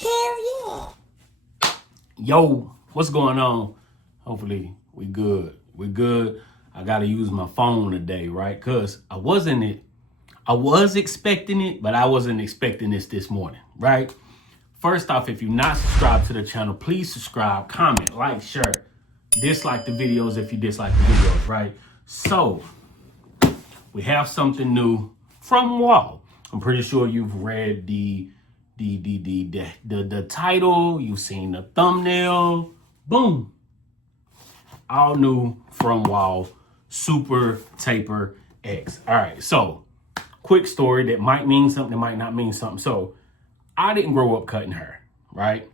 Hell yeah. Yo, what's going on? Hopefully we good. We good. I gotta use my phone today, right? Cause I was expecting it, but I wasn't expecting this morning, right? First off, if you're not subscribed to the channel, please subscribe, comment, like, share, dislike the videos if you dislike the videos, right? So we have something new from Wahl. I'm pretty sure you've read the title, you've seen the thumbnail. Boom. All new from Wahl, Super Taper X. All right, so quick story that might mean something, that might not mean something. So I didn't grow up cutting hair, right?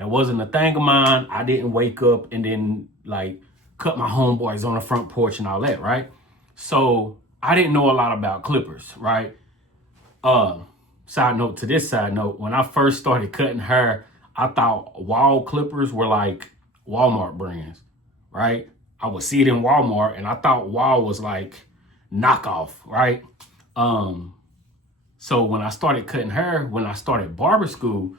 It wasn't a thing of mine. I didn't wake up and then like cut my homeboys on the front porch and all that, right? So I didn't know a lot about clippers, right? Side note to this side note, when I first started cutting hair, I thought Wahl clippers were like Walmart brands, right? I would see it in Walmart and I thought Wahl was like knockoff, right? So when I started cutting hair, when I started barber school,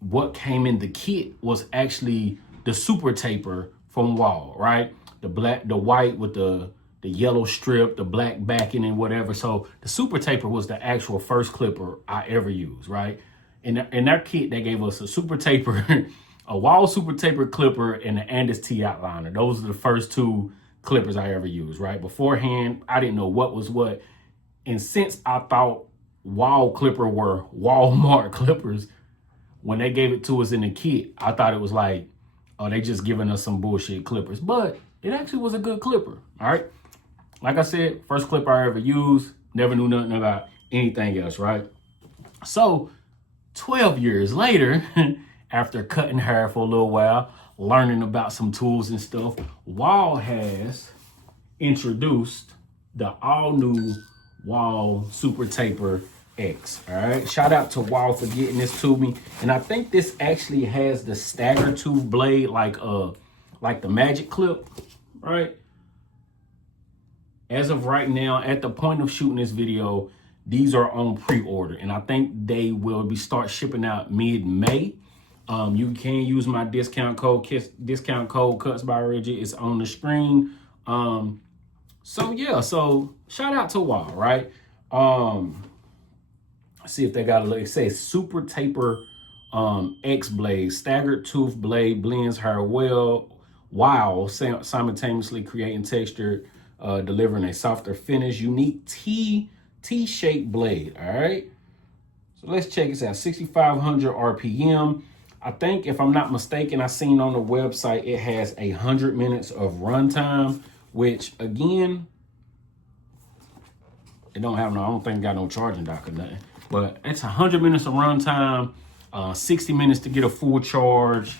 what came in the kit was actually the super taper from Wahl, right? The white with the yellow strip, the black backing and whatever. So the super taper was the actual first clipper I ever used, right? In their kit, they gave us a super taper, a Wahl super taper clipper and an Andis T outliner. Those are the first two clippers I ever used, right? Beforehand, I didn't know what was what. And since I thought Wahl clipper were Walmart clippers, when they gave it to us in the kit, I thought it was like, oh, they just giving us some bullshit clippers. But it actually was a good clipper, all right? Like I said, first clipper I ever used, never knew nothing about anything else, right? So 12 years later, after cutting hair for a little while, learning about some tools and stuff, Wahl has introduced the all-new Wahl Super Taper X. All right, shout out to Wahl for getting this to me. And I think this actually has the stagger tooth blade like the Magic Clip, right? As of right now, at the point of shooting this video, these are on pre-order, and I think they will start shipping out mid-May. You can use my discount code Cuts By Reggie. It's on the screen. So yeah, so shout out to Wahl, right? See if they got it says Super Taper X blade, staggered tooth blade, blends hair well while simultaneously creating texture, delivering a softer finish, unique T-shaped blade. All right, so let's check this out. 6,500 RPM. I think, if I'm not mistaken, I seen on the website it has 100 minutes of runtime, which again, it don't have no, I don't think it got no charging dock or nothing, but it's 100 minutes of runtime, 60 minutes to get a full charge.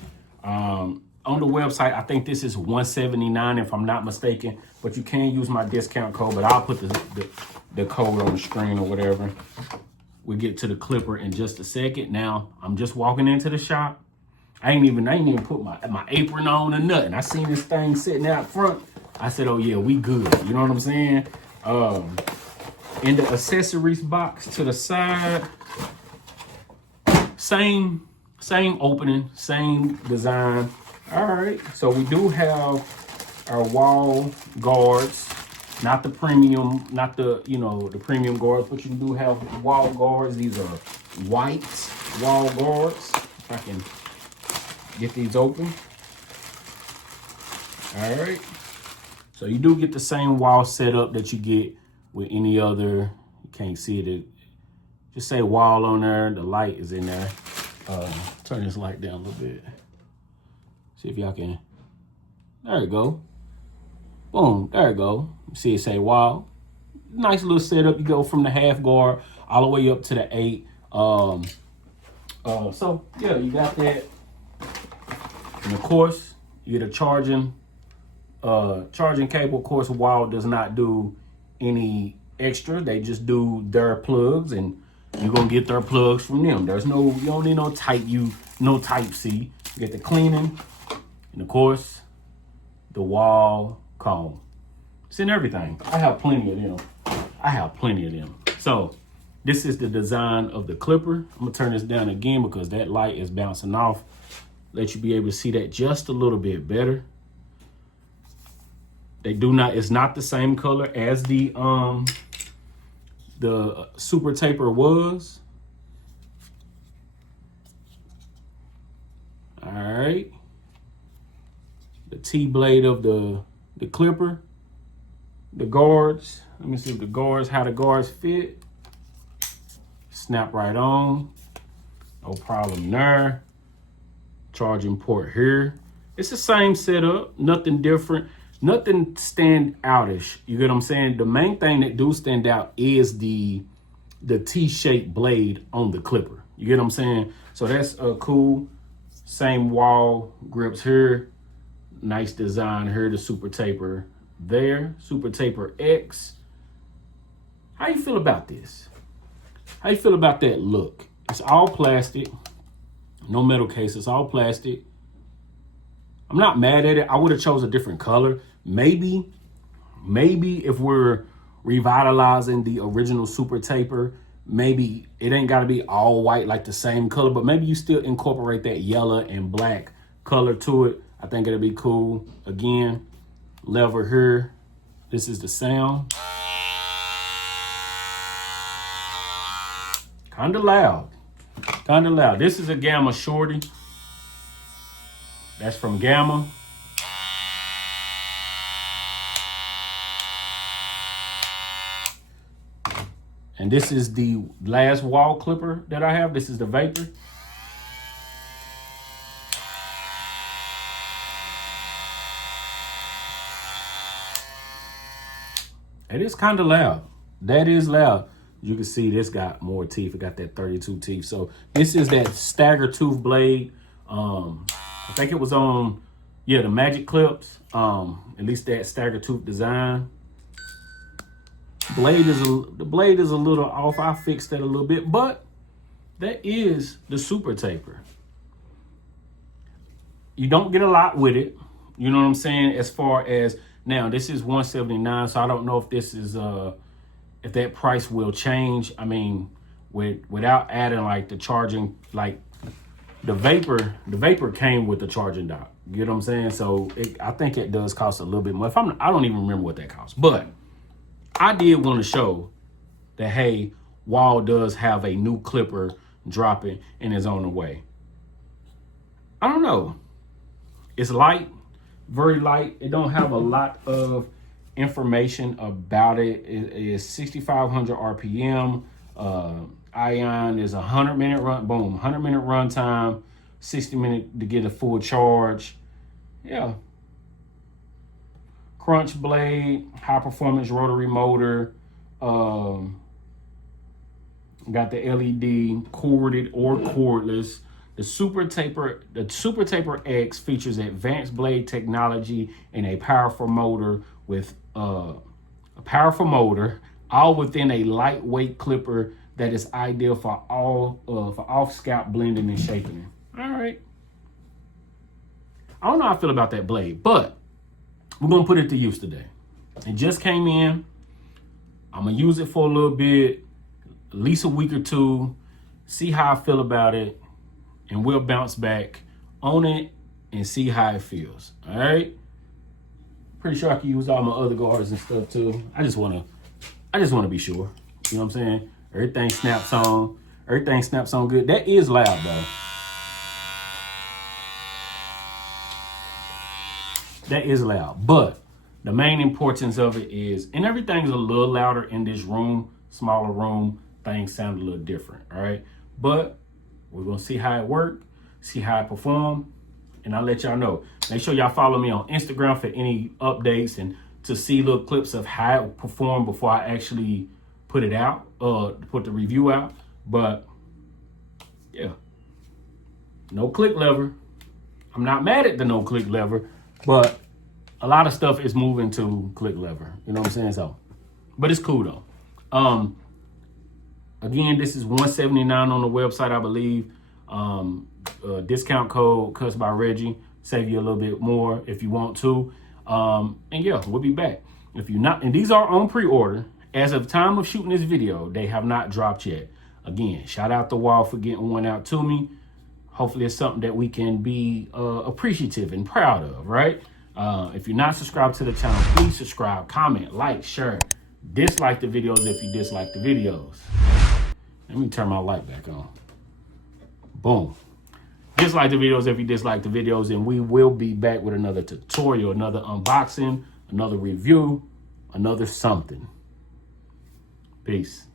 On the website, I think this is $179 if I'm not mistaken, but you can use my discount code, but I'll put the code on the screen or whatever. We'll get to the clipper in just a second. Now, I'm just walking into the shop. I ain't even put my apron on or nothing. I seen this thing sitting out front. I said, oh yeah, we good. You know what I'm saying? In the accessories box to the side, same opening, same design. All right, so we do have our Wahl guards, not the premium, not the, the premium guards, but you do have Wahl guards. These are white Wahl guards. If I can get these open. All right, so you do get the same Wahl setup that you get with any other. You can't see it. Just say Wahl on there. The light is in there. Turn this light down a little bit. See if y'all can. There you go. Boom. There you go. See it say Wahl. Nice little setup. You go from the half guard all the way up to the 8. So yeah, you got that. And of course, you get a charging cable. Of course, Wahl does not do any extra. They just do their plugs, and you're gonna get their plugs from them. You don't need no type C. You get the cleaning, and of course, the Wahl comb. It's in everything. I have plenty of them. So This is the design of the clipper. I'm gonna turn this down again because that light is bouncing off. Let you be able to see that just a little bit better. They do not, it's not the same color as the super taper was. All right. The T-blade of the clipper. The guards. Let me see if how the guards fit. Snap right on. No problem there. Charging port here. It's the same setup, nothing different, nothing stand outish. You get what I'm saying? The main thing that do stand out is the T-shaped blade on the clipper. You get what I'm saying? So that's cool. Same Wahl grips here. Nice design here. The super taper there. Super taper X. How you feel about this? How you feel about that look? It's all plastic. No metal case. It's all plastic. I'm not mad at it. I would have chose a different color. Maybe if we're revitalizing the original super taper, maybe it ain't got to be all white like the same color, but maybe you still incorporate that yellow and black color to it. I think it'll be cool. Again, lever here. This is the sound. Kind of loud. Kind of loud. This is a Gamma Shorty. That's from Gamma. And this is the last Wahl clipper that I have. This is the Vapor. It is kind of loud. That is loud. You can see this got more teeth. It got that 32 teeth. So this is that stagger tooth blade. I think it was on, the Magic Clips. At least that stagger tooth design. The blade is a little off. I fixed that a little bit, but that is the super taper. You don't get a lot with it. You know what I'm saying? As far as now, this is $179, so I don't know if this is if that price will change. I mean, without adding like the charging, like the Vapor came with the charging dock. You get what I'm saying? So I think it does cost a little bit more. I don't even remember what that cost, but I did want to show that, hey, Wahl does have a new clipper dropping and is on the way. I don't know. It's light, very light. It don't have a lot of information about it. It is 6,500 RPM. Ion is 100-minute run, boom, 100-minute run time, 60 minutes to get a full charge. Yeah. Crunch blade, high performance rotary motor. Got the LED corded or cordless. The Super Taper X features advanced blade technology and a powerful motor all within a lightweight clipper that is ideal for off scalp blending and shaping. All right. I don't know how I feel about that blade, but we're gonna put it to use today. It just came in. I'm gonna use it for a little bit, at least a week or two, see how I feel about it, and we'll bounce back on it and see how it feels. All right. Pretty sure I can use all my other guards and stuff too. I just wanna be sure. You know what I'm saying? Everything snaps on. Everything snaps on good. That is loud though. That is loud, but the main importance of it is, and everything's a little louder in this room, smaller room, things sound a little different, all right? But we're gonna see how it works, see how it perform, and I'll let y'all know. Make sure y'all follow me on Instagram for any updates and to see little clips of how it performed before I actually put it out, put the review out. But yeah, no click lever. I'm not mad at the no click lever, but a lot of stuff is moving to click lever. You know what I'm saying? So, but it's cool though. Again, this is $179 on the website, I believe. Discount code Cuts By Reggie, save you a little bit more if you want to. And yeah, we'll be back. If you're not, and these are on pre-order, As of time of shooting this video, they have not dropped yet. Again, shout out to Wahl for getting one out to me. Hopefully it's something that we can be appreciative and proud of, right? If you're not subscribed to the channel, please subscribe, comment, like, share. Dislike the videos if you dislike the videos. Let me turn my light back on. Boom. Dislike the videos if you dislike the videos, and we will be back with another tutorial, another unboxing, another review, another something. Peace.